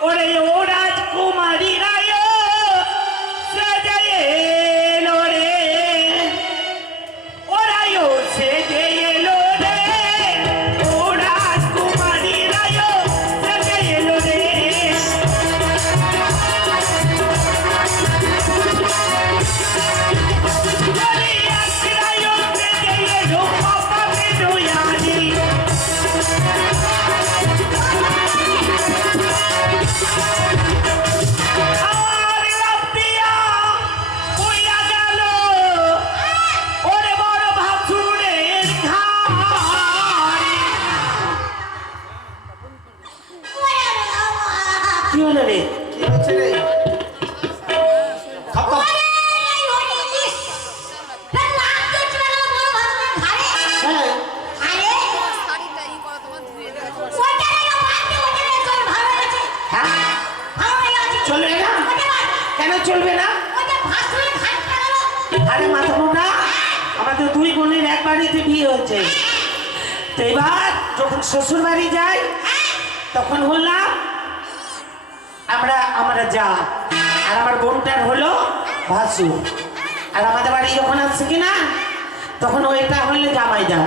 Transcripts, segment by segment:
உடைய ஓடாஜ் குமாரி ராய் কি হলো রে কি হচ্ছে রে খাপ খাপ। হ্যাঁ হ্যাঁ চলবে না কেন চলবে না আরে মাথা মোটা আমাদের দুই বোনের এক বাড়িতে বিয়ে হচ্ছে তো এবার যখন শ্বশুর যাই তখন বললাম আমরা আমরা যা, আর আমার বোনটার হলো ভাসু। আর আমাদের বাড়ি যখন আসছে কিনা, তখন ওইটা হলে জামাই যা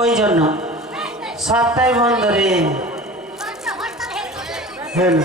ওই জন্য। সবটাই বন্ধ রে। হ্যালো।